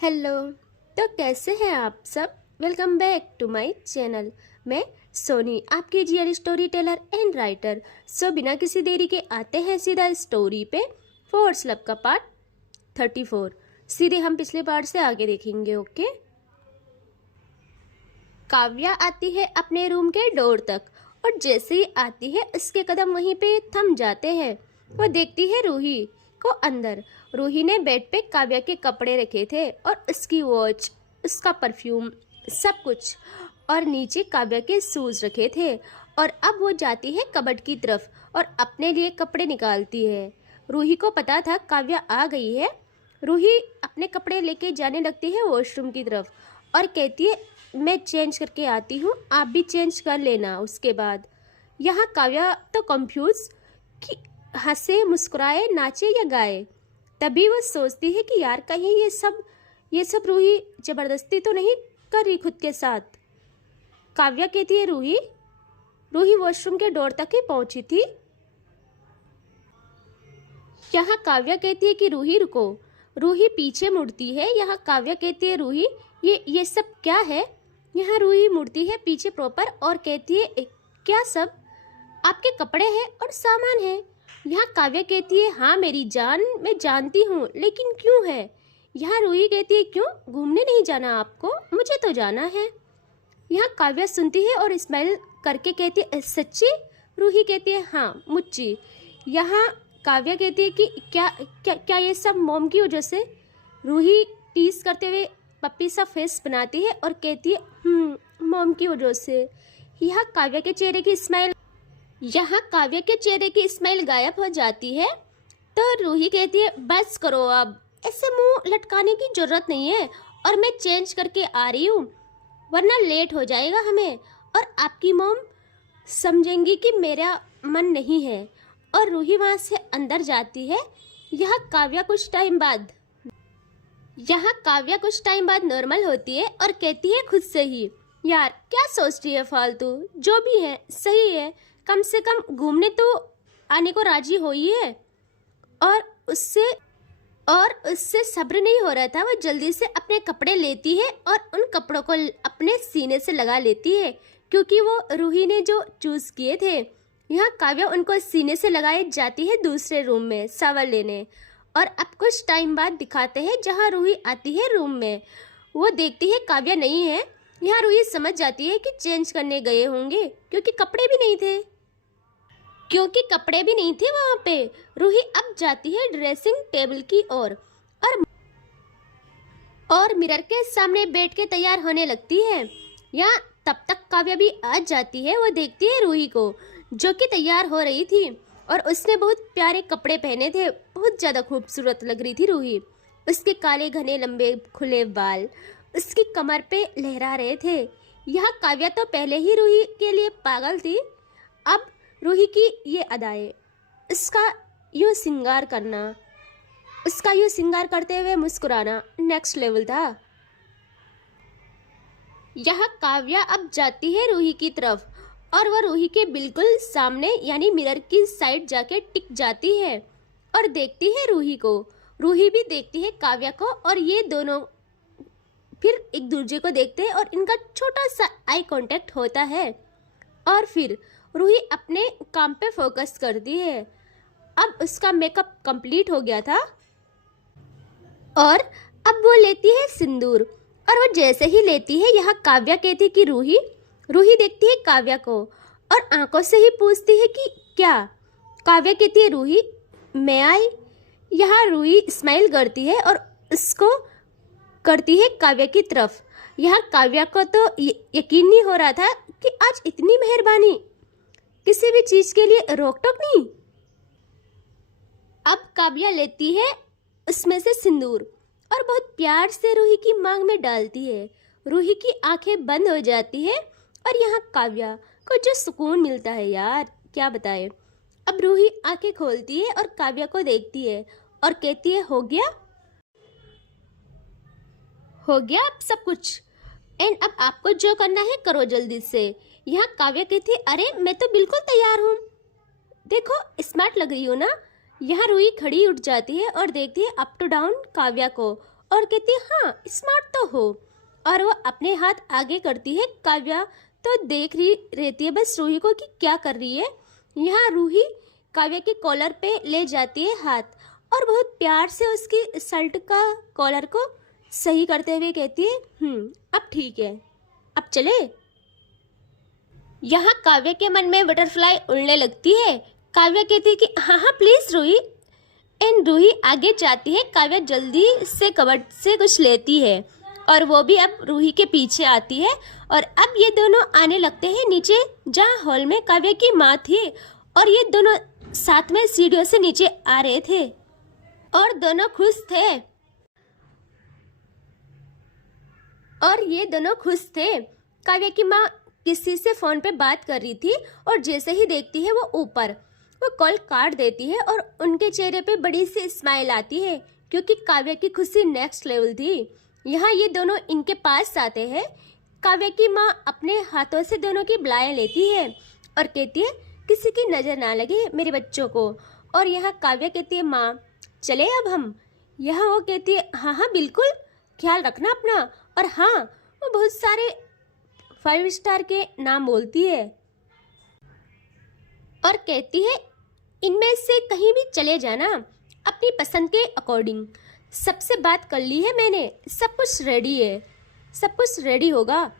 Hello. तो कैसे हैं आप सब। Welcome back to my channel. मैं सोनी, आपकी real story teller and writer. So बिना किसी देरी के आते हैं सीधा स्टोरी पे। फोर्स लव का पार्ट 34। सीधे हम पिछले पार्ट से आगे देखेंगे। ओके। काव्या आती है अपने रूम के डोर तक और जैसे ही आती है उसके कदम वहीं पे थम जाते हैं। वो देखती है रूही को अंदर। रूही ने बेड पे काव्या के कपड़े रखे थे और उसकी वॉच, उसका परफ्यूम, सब कुछ, और नीचे काव्या के शूज रखे थे। और अब वो जाती है कबर्ड की तरफ और अपने लिए कपड़े निकालती है। रूही को पता था काव्या आ गई है। रूही अपने कपड़े लेके जाने लगती है वॉशरूम की तरफ और कहती है मैं चेंज करके आती हूँ, आप भी चेंज कर लेना। उसके बाद यहाँ काव्या तो कंफ्यूज कि हंसे, मुस्कुराए, नाचे या गाए। तभी वो सोचती है कि यार कहीं ये सब रूही जबरदस्ती तो नहीं कर रही खुद के साथ। काव्या कहती है रूही वॉशरूम के डोर तक ही पहुंची थी। यहाँ काव्या कहती है कि रूही रुको। रूही पीछे मुड़ती है। यहाँ काव्या कहती है रूही ये सब क्या है। यहाँ रूही मुड़ती है पीछे प्रॉपर और कहती है क्या सब, आपके कपड़े हैं और सामान है। यहाँ काव्या कहती है हाँ मेरी जान, मैं जानती हूँ, लेकिन क्यों है। यहाँ रूही कहती है क्यों, घूमने नहीं जाना आपको, मुझे तो जाना है। यहाँ काव्या सुनती है और स्माइल करके कहती है सच्ची। रूही कहती है हाँ मुच्ची। यहाँ काव्या कहती है कि क्या क्या क्या ये सब मॉम की वजह से। रूही टीज करते हुए पप्पी सा फेस बनाती है और कहती है मॉम की वजह से। यहाँ काव्या के चेहरे की स्माइल गायब हो जाती है। तो रूही कहती है बस करो अब, ऐसे मुंह लटकाने की जरूरत नहीं है और मैं चेंज करके आ रही हूँ, वरना लेट हो जाएगा हमें और आपकी मॉम समझेंगी कि मेरा मन नहीं है। और रूही वहां से अंदर जाती है। यहाँ काव्या कुछ टाइम बाद नॉर्मल होती है और कहती है खुद से ही यार क्या सोच रही है फालतू, जो भी है सही है, कम से कम घूमने तो आने को राजी हुई है। और उससे सब्र नहीं हो रहा था। वो जल्दी से अपने कपड़े लेती है और उन कपड़ों को अपने सीने से लगा लेती है क्योंकि वो रूही ने जो चूज किए थे। यहाँ काव्या उनको सीने से लगाए जाती है दूसरे रूम में शावर लेने। और अब कुछ टाइम बाद दिखाते हैं जहाँ रूही आती है रूम में। वो देखती है काव्या नहीं है। यहाँ रूही समझ जाती है कि चेंज करने गए होंगे क्योंकि कपड़े भी नहीं थे वहाँ पे। रूही अब जाती है ड्रेसिंग टेबल की ओर और मिरर के सामने बैठ के तैयार होने लगती है। यहाँ तब तक काव्या भी आ जाती है। वो देखती है रूही को जो कि तैयार हो रही थी और उसने बहुत प्यारे कपड़े पहने थे। बहुत ज़्यादा खूबसूरत लग रही थी रूही। उसके काले घने लंबे खुले बाल उसकी कमर पे लहरा रहे थे। यहाँ काव्या तो पहले ही रूही के लिए पागल थी। अब रूही की ये अदाएं, उसका यूँ श्रृंगार करते हुए मुस्कुराना नेक्स्ट लेवल था। यहाँ काव्या अब जाती है रूही की तरफ और वह रूही के बिल्कुल सामने यानी मिरर की साइड जाके टिक जाती है और देखती है रूही को। रूही भी देखती है काव्या को और ये दोनों फिर एक दूसरे को देखते हैं और इनका छोटा सा आई कांटेक्ट होता है। और फिर रूही अपने काम पे फोकस करती है। अब उसका मेकअप कंप्लीट हो गया था और अब वो लेती है सिंदूर। और वो जैसे ही लेती है यहाँ काव्या कहती है कि रूही देखती है काव्या को और आंखों से ही पूछती है कि क्या। काव्या कहती है रूही मैं आई। यहाँ रूही स्माइल करती है और उसको करती है काव्या की तरफ। यहाँ काव्या को तो यकीन नहीं हो रहा था कि आज इतनी मेहरबानी, किसी भी चीज के लिए रोक टोक नहीं। अब काव्या लेती है उसमें से सिंदूर और बहुत प्यार से रूही की मांग में डालती है। रूही की आंखें बंद हो जाती है और यहाँ काव्या को जो सुकून मिलता है यार क्या बताए। अब रूही आंखें खोलती है और काव्या को देखती है और कहती है हो गया अब सब कुछ, एंड अब आपको जो करना है करो जल्दी से। यहाँ काव्या कहती है अरे मैं तो बिल्कुल तैयार हूँ, देखो स्मार्ट लग रही हो ना। यहाँ रूही खड़ी उठ जाती है और देखती है अप टू डाउन काव्या को और कहती है हाँ स्मार्ट तो हो। और वो अपने हाथ आगे करती है। काव्या तो देख रही रहती है बस रूही को कि क्या कर रही है। यहाँ रूही काव्या के कॉलर पे ले जाती है हाथ और बहुत प्यार से उसकी शर्ट का कॉलर को सही करते हुए कहती है अब ठीक है, अब चले। यहाँ काव्या के मन में बटरफ्लाई उड़ने लगती है। काव्या कहती है कि हाँ हाँ प्लीज रूही। एंड रूही आगे जाती है। काव्या जल्दी से कबर्ड से कुछ लेती है और वो भी अब रूही के पीछे आती है। और अब ये दोनों आने लगते हैं नीचे, जहाँ हॉल में काव्या की माँ थी। और ये दोनों साथ में सीढ़ियों से नीचे आ रहे थे और दोनों खुश थे। काव्या की माँ किसी से फोन पे बात कर रही थी और जैसे ही देखती है वो ऊपर, वो कॉल काट देती है और उनके चेहरे पे बड़ी सी स्माइल आती है क्योंकि काव्या की खुशी नेक्स्ट लेवल थी। यहाँ ये दोनों इनके पास आते हैं। काव्या की माँ अपने हाथों से दोनों की बलाएं लेती है और कहती है किसी की नज़र ना लगे मेरे बच्चों को। और यहाँ काव्या कहती है माँ चले अब हम। यहाँ वो कहती है हाँ हाँ बिल्कुल, ख्याल रखना अपना। और हाँ वो बहुत सारे 5 स्टार के नाम बोलती है और कहती है इनमें से कहीं भी चले जाना अपनी पसंद के अकॉर्डिंग। सबसे बात कर ली है मैंने, सब कुछ रेडी है, सब कुछ रेडी होगा।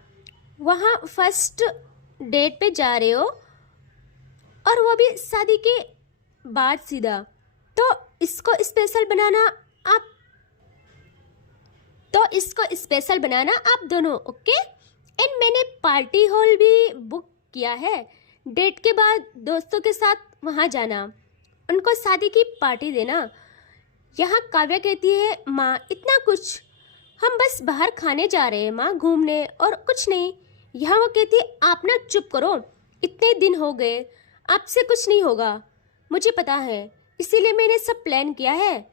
वहाँ फर्स्ट डेट पे जा रहे हो और वो भी शादी के बाद सीधा, तो इसको स्पेशल बनाना आप दोनों, ओके। एंड मैंने पार्टी हॉल भी बुक किया है। डेट के बाद दोस्तों के साथ वहाँ जाना, उनको शादी की पार्टी देना। यहाँ काव्या कहती है माँ इतना कुछ, हम बस बाहर खाने जा रहे हैं माँ, घूमने और कुछ नहीं। यहाँ वो कहती है आप ना चुप करो, इतने दिन हो गए, आपसे कुछ नहीं होगा, मुझे पता है, इसीलिए मैंने सब प्लान किया है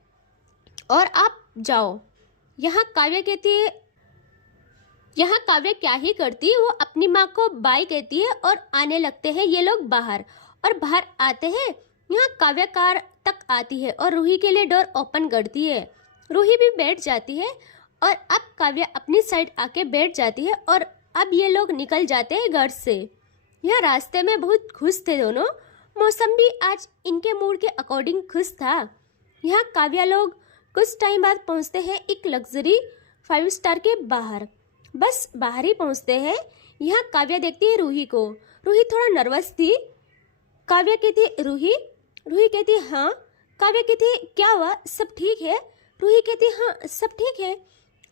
और आप जाओ। यहाँ काव्या क्या ही करती, वो अपनी माँ को बाय कहती है और आने लगते हैं ये लोग बाहर। और बाहर आते हैं, यहाँ काव्या कार तक आती है और रूही के लिए डोर ओपन करती है। रूही भी बैठ जाती है और अब काव्या अपनी साइड आके बैठ जाती है और अब ये लोग निकल जाते हैं घर से। यहाँ रास्ते में बहुत खुश थे दोनों। मौसम भी आज इनके मूड के अकॉर्डिंग खुश था। यहाँ काव्या लोग कुछ टाइम बाद पहुँचते हैं एक लग्जरी 5 स्टार के बाहर। बस बाहर ही पहुँचते हैं, यहाँ काव्या देखती है रूही को। रूही थोड़ा नर्वस थी। काव्या कहती है रूही कहती है हाँ। काव्या कहती है क्या हुआ, सब ठीक है? रूही कहती है हाँ सब ठीक है।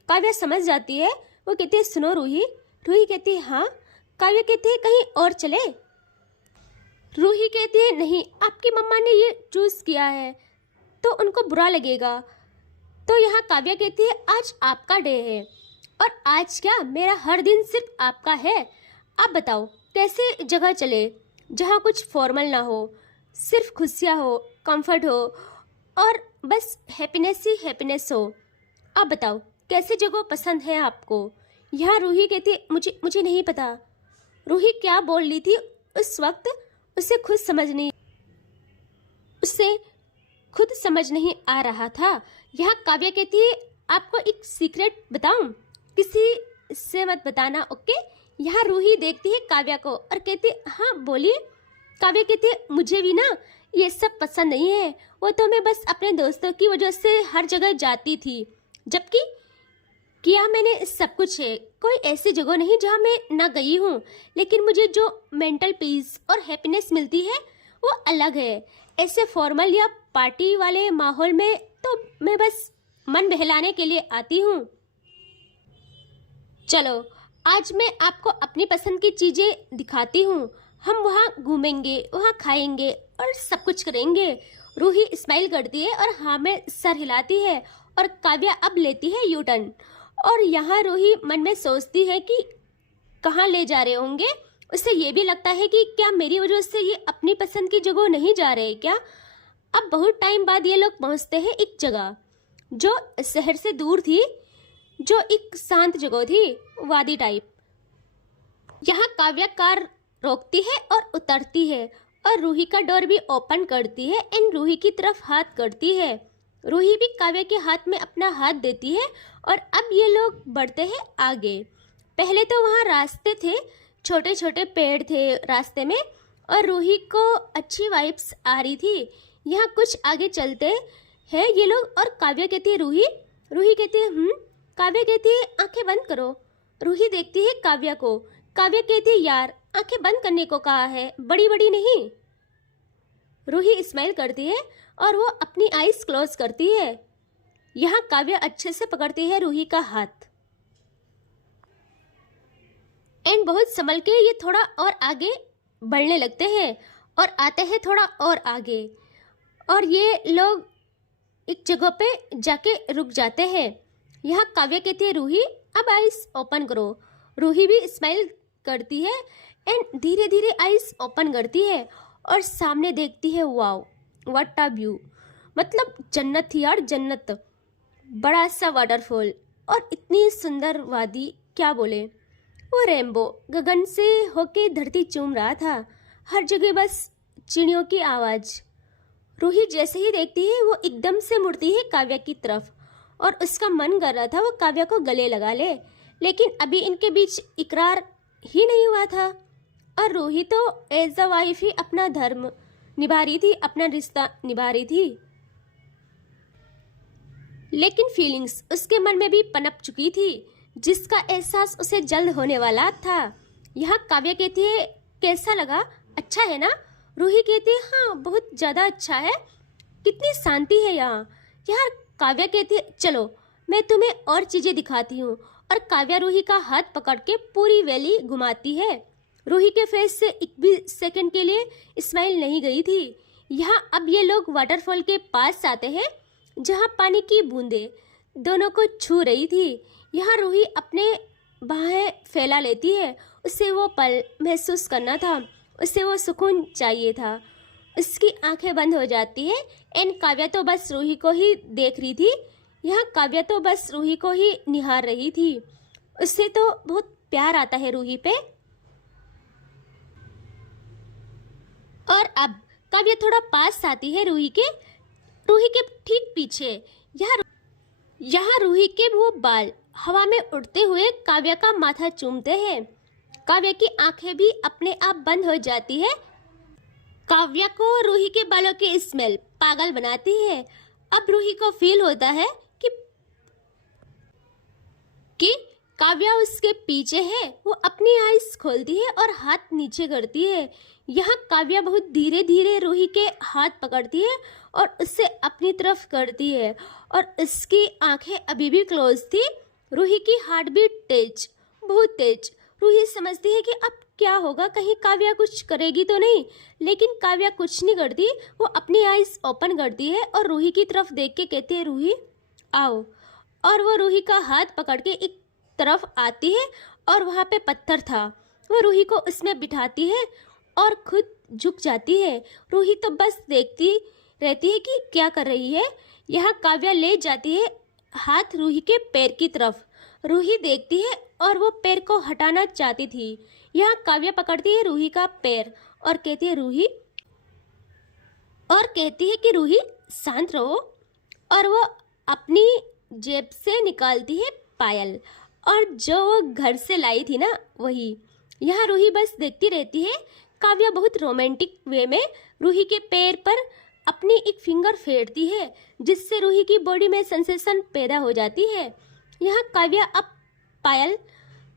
काव्या समझ जाती है, वो कहती है सुनो रूही कहती है हाँ। काव्या कहती है कहीं और चले? रूही कहती है नहीं, आपकी मम्मा ने ये चूज किया है तो उनको बुरा लगेगा। तो यहाँ काव्या कहती है आज आपका डे है और आज क्या, मेरा हर दिन सिर्फ आपका है। आप बताओ कैसे जगह चले जहाँ कुछ फॉर्मल ना हो, सिर्फ खुशियाँ हो, कंफर्ट हो और बस हैप्पीनेस ही हैप्पीनेस हो। आप बताओ कैसे जगह पसंद है आपको? यहाँ रूही कहती है मुझे नहीं पता। रूही क्या बोल रही थी उस वक्त उसे खुद समझ नहीं आ रहा था। यहाँ काव्या कहती है आपको एक सीक्रेट बताऊं, किसी से मत बताना, ओके। यहाँ रूही देखती है काव्या को और कहती है हाँ बोलिए। काव्या कहती है मुझे भी ना ये सब पसंद नहीं है, वो तो मैं बस अपने दोस्तों की वजह से हर जगह जाती थी, जबकि किया मैंने सब कुछ है। कोई ऐसी जगह नहीं जहाँ मैं ना गई हूँ, लेकिन मुझे जो मेंटल पीस और हैप्पीनेस मिलती है वो अलग है। ऐसे फॉर्मल या पार्टी वाले माहौल में तो मैं बस मन बहलाने के लिए आती हूँ। चलो आज मैं आपको अपनी पसंद की चीज़ें दिखाती हूँ। हम वहाँ घूमेंगे, वहाँ खाएंगे और सब कुछ करेंगे। रूही स्माइल करती है और हाँ में सर हिलाती है और काव्या अब लेती है यू टर्न। और यहाँ रूही मन में सोचती है कि कहाँ ले जा रहे होंगे। उसे ये भी लगता है कि क्या मेरी वजह से ये अपनी पसंद की जगह नहीं जा रहे क्या। अब बहुत टाइम बाद ये लोग पहुँचते हैं एक जगह जो शहर से दूर थी, जो एक शांत जगह थी, वादी टाइप। यहाँ काव्या कार रोकती है और उतरती है और रूही का डोर भी ओपन करती है एंड रूही की तरफ हाथ करती है। रूही भी काव्या के हाथ में अपना हाथ देती है और अब ये लोग बढ़ते हैं आगे। पहले तो वहाँ रास्ते थे, छोटे छोटे पेड़ थे रास्ते में और रूही को अच्छी वाइब्स आ रही थी। यहाँ कुछ आगे चलते हैं ये लोग और काव्या कहती है रूही, रूही कहती है काव्या कहती है आंखें बंद करो। रूही देखती है काव्या को, काव्या कहती है यार आंखें बंद करने को कहा है, बड़ी बड़ी नहीं। रूही स्माइल करती है और वो अपनी आईज क्लोज करती है। यहाँ काव्या अच्छे से पकड़ती है रूही का हाथ एंड बहुत संभल के ये थोड़ा और आगे बढ़ने लगते हैं और आते हैं थोड़ा और आगे और ये लोग एक जगह पे जाके रुक जाते हैं। यहाँ काव्या कहती है रूही अब आईज ओपन करो। रूही भी स्माइल करती है एंड धीरे धीरे आईज ओपन करती है और सामने देखती है वाओ व्हाट अ व्यू, मतलब जन्नत थी यार, जन्नत। बड़ा सा वाटरफॉल और इतनी सुंदर वादी, क्या बोले। वो रेनबो गगन से होके धरती चूम रहा था, हर जगह बस चिड़ियों की आवाज़। रूही जैसे ही देखती है वो एकदम से मुड़ती है काव्या की तरफ और उसका मन कर रहा था वो काव्या को गले लगा ले, लेकिन अभी इनके बीच इकरार ही नहीं हुआ था और रूही तो एज अ वाइफ ही अपना धर्म निभा रही थी, अपना रिश्ता निभा रही थी। लेकिन फीलिंग्स उसके मन में भी पनप चुकी थी जिसका एहसास उसे जल्द होने वाला था। यहाँ काव्या कहती है कैसा लगा, अच्छा है ना। रूही कहती है हाँ बहुत ज़्यादा अच्छा है, कितनी शांति है यहाँ। यार काव्या कहती है चलो मैं तुम्हें और चीज़ें दिखाती हूँ और काव्या रूही का हाथ पकड़ के पूरी वैली घुमाती है। रूही के फेस से एक भी सेकंड के लिए स्माइल नहीं गई थी। यहाँ अब ये लोग वाटरफॉल के पास आते हैं जहाँ पानी की बूंदें दोनों को छू रही थी। यहाँ रूही अपने बाहें फैला लेती है, उसे वो पल महसूस करना था, उसे वो सुकून चाहिए था। उसकी आंखें बंद हो जाती है एंड काव्या तो बस रूही को ही देख रही थी। यहाँ काव्या तो बस रूही को ही निहार रही थी, उससे तो बहुत प्यार आता है रूही पे। और अब काव्या थोड़ा पास आती है रूही के ठीक पीछे। यहाँ रूही के वो बाल हवा में उड़ते हुए काव्या का माथा चूमते हैं। काव्या की आंखें भी अपने आप बंद हो जाती है। काव्या को रूही के बालों की स्मेल पागल बनाती है। अब रूही को फील होता है कि काव्या उसके पीछे है। वो अपनी आईज खोलती है और हाथ नीचे करती है। यहाँ काव्या बहुत धीरे धीरे रूही के हाथ पकड़ती है और उसे अपनी तरफ करती है और उसकी आंखें अभी भी क्लोज थी। रूही की हार्ट बीट तेज, बहुत तेज। रूही समझती है कि अब क्या होगा, कहीं काव्या कुछ करेगी तो नहीं, लेकिन काव्या कुछ नहीं करती। वो अपनी आईज ओपन करती है और रूही की तरफ देख के कहती है रूही आओ, और वो रूही का हाथ पकड़ के एक तरफ आती है और वहाँ पे पत्थर था, वो रूही को उसमें बिठाती है और खुद झुक जाती है। रूही तो बस देखती रहती है कि क्या कर रही है। यहाँ काव्या ले जाती है हाथ रूही के पैर की तरफ। रूही देखती है और वो पैर को हटाना चाहती थी। यहाँ काव्या पकड़ती है रूही का पैर और कहती है कि रूही शांत रहो। और वो अपनी जेब से निकालती है पायल, और जो वो घर से लाई थी ना वही। यहाँ रूही बस देखती रहती है। काव्या बहुत रोमांटिक वे में रूही के पैर पर अपनी एक फिंगर फेरती है जिससे रूही की बॉडी में सेंसेशन पैदा हो जाती है। यहाँ काव्या अब पायल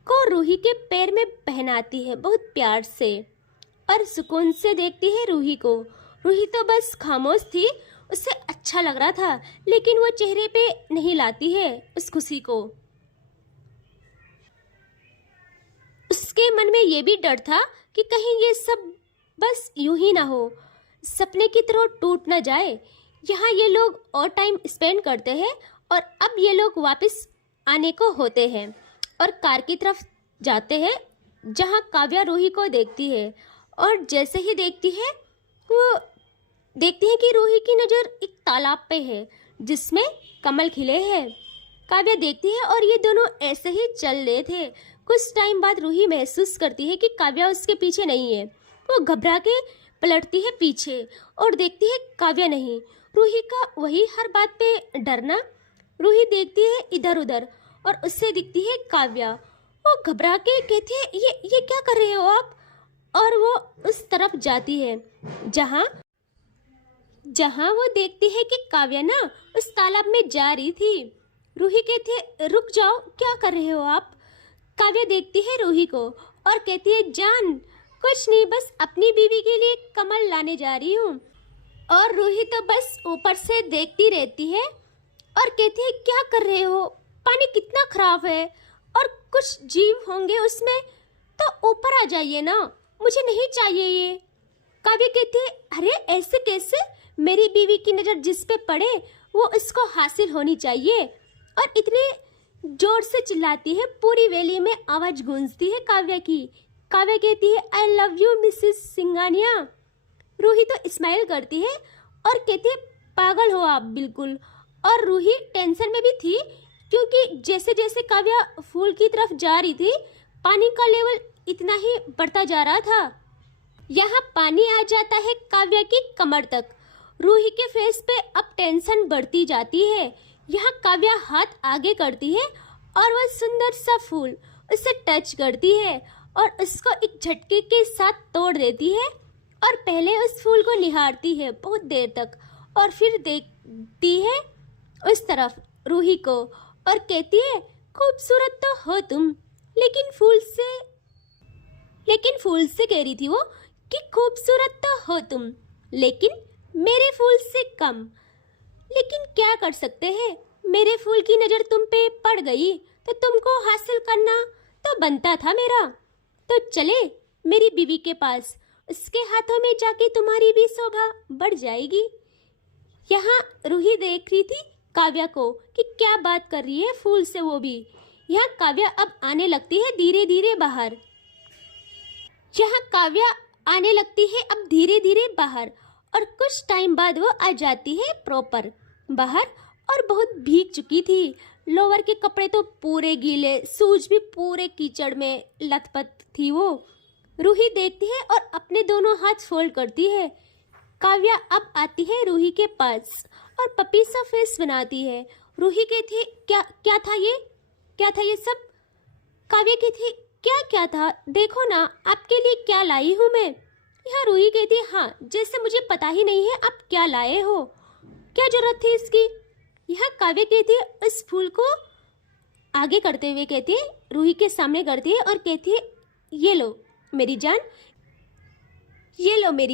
को रूही के पैर में पहनाती है बहुत प्यार से और सुकून से देखती है रूही को। रूही तो बस खामोश थी, उसे अच्छा लग रहा था, लेकिन वो चेहरे पे नहीं लाती है उस खुशी को। उसके मन में ये भी डर था कि कहीं ये सब बस यूं ही ना हो, सपने की तरह टूट ना जाए। यहाँ ये लोग और टाइम स्पेंड करते हैं और अब ये लोग वापस आने को होते हैं और कार की तरफ जाते हैं जहाँ काव्या रूही को देखती है। और जैसे ही देखती है वो देखती है कि रूही की नज़र एक तालाब पे है जिसमें कमल खिले हैं। काव्या देखती है और ये दोनों ऐसे ही चल रहे थे। कुछ टाइम बाद रूही महसूस करती है कि काव्या उसके पीछे नहीं है। वो घबरा के पलटती है पीछे और देखती है काव्या नहीं। रूही का वही हर बात पे डरना। रूही देखती है इधर उधर और उससे दिखती है काव्या। वो घबरा के कहती है ये क्या कर रहे हो आप? और वो उस तरफ जाती है जहाँ जहाँ वो देखती है कि काव्या ना उस तालाब में जा रही थी। रूही कहती है रुक जाओ, क्या कर रहे हो आप? काव्या देखती है रूही को और कहती है जान कुछ नहीं, बस अपनी बीवी के लिए कमल लाने जा रही हूँ। और रूही तो बस ऊपर से देखती रहती है और कहती है क्या कर रहे हो? पानी कितना खराब है और कुछ जीव होंगे उसमें, तो ऊपर आ जाइए ना, मुझे नहीं चाहिए ये। काव्या कहती है अरे ऐसे कैसे? मेरी बीवी की नज़र जिस पे पड़े वो इसको हासिल होनी चाहिए। और इतने जोर से चिल्लाती है, पूरी वैली में आवाज़ गूंजती है काव्या की। काव्या कहती है I love you Mrs Singhania. Ruhi तो स्माइल करती है और कहती है पागल हो आप बिल्कुल। और रूही टेंशन में भी थी क्योंकि जैसे जैसे काव्या फूल की तरफ जा रही थी पानी का लेवल इतना ही बढ़ता जा रहा था। यहाँ पानी आ जाता है काव्या की कमर तक। रूही के फेस पे अब टेंशन बढ़ती जाती है। यहाँ काव्या हाथ आगे करती है और वह सुंदर सा फूल उसे टच करती है और उसको एक झटके के साथ तोड़ देती है। और पहले उस फूल को निहारती है बहुत देर तक और फिर देखती है उस तरफ रूही को और कहती है खूबसूरत तो हो तुम, लेकिन फूल से कह रही थी वो कि खूबसूरत तो हो तुम लेकिन मेरे फूल से कम। लेकिन क्या कर सकते हैं, मेरे फूल की नज़र तुम पे पड़ गई तो तुमको हासिल करना तो बनता था मेरा। तो चले मेरी बीवी के पास, उसके हाथों में जाके तुम्हारी भी शोभा बढ़ जाएगी। यहाँ रूही देख रही थी काव्या को कि क्या बात कर रही है फूल से वो भी। यहाँ काव्या अब आने लगती है धीरे धीरे बाहर। अब धीरे धीरे बाहर और कुछ टाइम बाद वो आ जाती है प्रॉपर बाहर और बहुत भीग चुकी थी। लोअर के कपड़े तो पूरे गीले, शूज भी पूरे कीचड़ में लथपथ थी वो। रूही देखती है और अपने दोनों हाथ फोल्ड करती है। काव्या अब आती है रूही के पास और पपी सा फेस बनाती है। रूही कहती है क्या था ये सब? काव्या कहती है क्या था, देखो ना आपके लिए क्या लाई हूँ मैं। यहाँ रूही कहती है हाँ, जैसे मुझे पता ही नहीं है आप क्या लाए हो, क्या जरूरत थी इसकी। यहाँ काव्या कहती है इस फूल को आगे करते हुए कहती है, रूही के सामने करती है और कहती है ये लो मेरी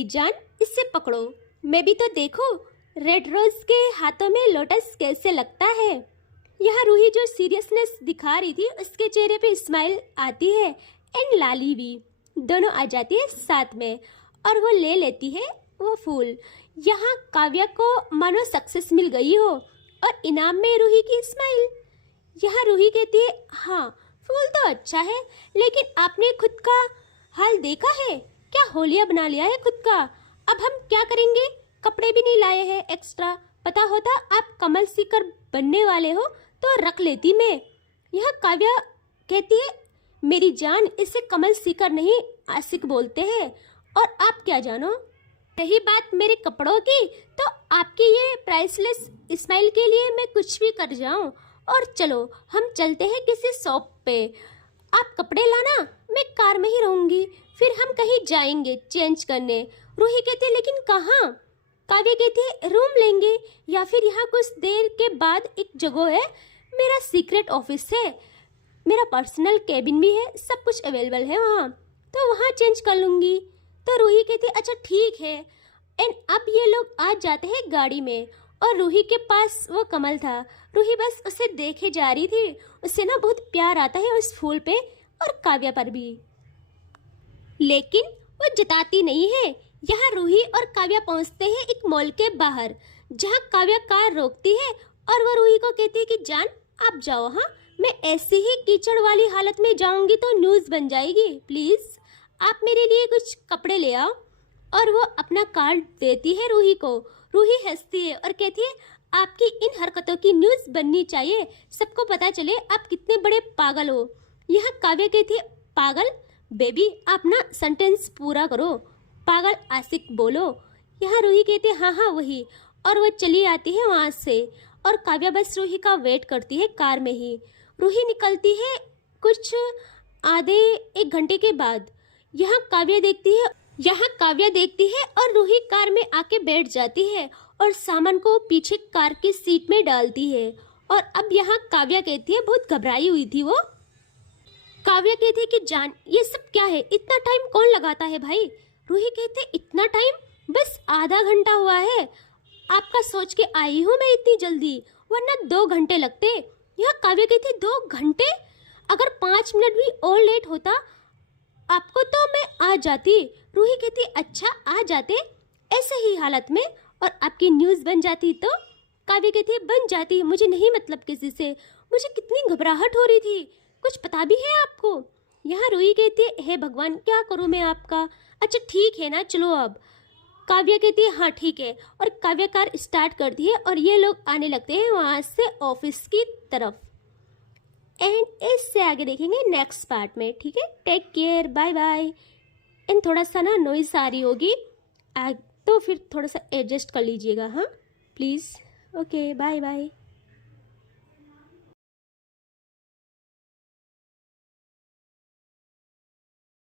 जान, इससे पकड़ो। मैं भी तो देखो रेड रोज के हाथों में लोटस कैसे लगता है। यहाँ रूही जो सीरियसनेस दिखा रही थी उसके चेहरे पे स्माइल आती है एंड लाली भी, दोनों आ जाती है साथ में और वो ले लेती है वो फूल। यहाँ काव्या को मानो सक्सेस मिल गई हो और इनाम में रूही की स्माइल। यहाँ रूही कहती है हाँ फूल तो अच्छा है, लेकिन आपने खुद का हाल देखा है क्या? होलिया बना लिया है खुद का। अब हम क्या करेंगे? कपड़े भी नहीं लाए हैं एक्स्ट्रा। पता होता आप कमल सीकर बनने वाले हो तो रख लेती मैं। यह काव्या कहती है मेरी जान, इसे कमल सीकर नहीं आशिक बोलते हैं और आप क्या जानो। रही बात मेरे कपड़ों की, तो आपकी ये प्राइसलेस स्माइल के लिए मैं कुछ भी कर जाऊं। और चलो हम चलते हैं किसी शॉप पे, आप कपड़े लाना, मैं कार में ही रहूंगी, फिर हम कहीं जाएंगे चेंज करने। रूही कहती है लेकिन कहाँ? काव्या कहती है रूम लेंगे या फिर यहाँ कुछ देर के बाद एक जगह है, मेरा सीक्रेट ऑफिस है, मेरा पर्सनल कैबिन भी है, सब कुछ अवेलेबल है वहाँ, तो वहाँ चेंज कर लूँगी। तो रूही कहती है अच्छा ठीक है। एंड अब ये लोग आ जाते हैं गाड़ी में और रूही के पास वो कमल था। रूही बस उसे देखे जा रही थी, उससे ना बहुत प्यार आता है उस फूल पे और काव्या पर भी, लेकिन वो जताती नहीं है। यहाँ रूही और काव्या पहुँचते हैं एक मॉल के बाहर, जहाँ काव्या कार रोकती है और वो रूही को कहती है कि जान आप जाओ, हाँ मैं ऐसे ही कीचड़ वाली हालत में जाऊंगी तो न्यूज़ बन जाएगी, प्लीज़ आप मेरे लिए कुछ कपड़े ले आओ। और वो अपना कार्ड देती है रूही को। रूही हंसती है और कहती है आपकी इन हरकतों की न्यूज़ बननी चाहिए, सबको पता चले आप कितने बड़े पागल हो। यहाँ काव्या कहती है पागल? बेबी आप ना सेंटेंस पूरा करो, पागल आशिक बोलो। यहाँ रूही कहती है हाँ वही। और वो चली आती है वहाँ से। और काव्या बस रूही का वेट करती है कार में ही। रूही निकलती है कुछ आधे एक घंटे के बाद। यहाँ काव्या देखती है और रूही कार में आके बैठ जाती है और सामान को पीछे कार की सीट में डालती है। और अब यहाँ काव्या कहती है, बहुत घबराई हुई थी वो। काव्या कहती है कि जान ये सब क्या है, इतना टाइम कौन लगाता है भाई। रूही कहते है, इतना टाइम, बस आधा घंटा हुआ है, आपका सोच के आई हूँ मैं इतनी जल्दी, वरना 2 घंटे लगते। यहाँ काव्या कहती है 2 घंटे, अगर 5 मिनट भी और लेट होता आपको तो मैं आ जाती। रूही कहती है अच्छा आ जाते ऐसे ही हालत में, और आपकी न्यूज़ बन जाती तो। काव्या कहती है बन जाती, मुझे नहीं मतलब किसी से, मुझे कितनी घबराहट हो रही थी, कुछ पता भी है आपको। यहाँ रूही कहती है हे भगवान क्या करूँ मैं आपका, अच्छा ठीक है ना चलो अब। काव्या कहती है हाँ ठीक है, और काव्या कार स्टार्ट करती है और ये लोग आने लगते हैं वहाँ से ऑफिस की तरफ। एंड इससे आगे देखेंगे नेक्स्ट पार्ट में, ठीक है। Take care, bye bye. And थोड़ा सा ना नॉइज़ आ रही होगी तो फिर थोड़ा सा एडजस्ट कर लीजिएगा, हाँ प्लीज़। Okay bye bye.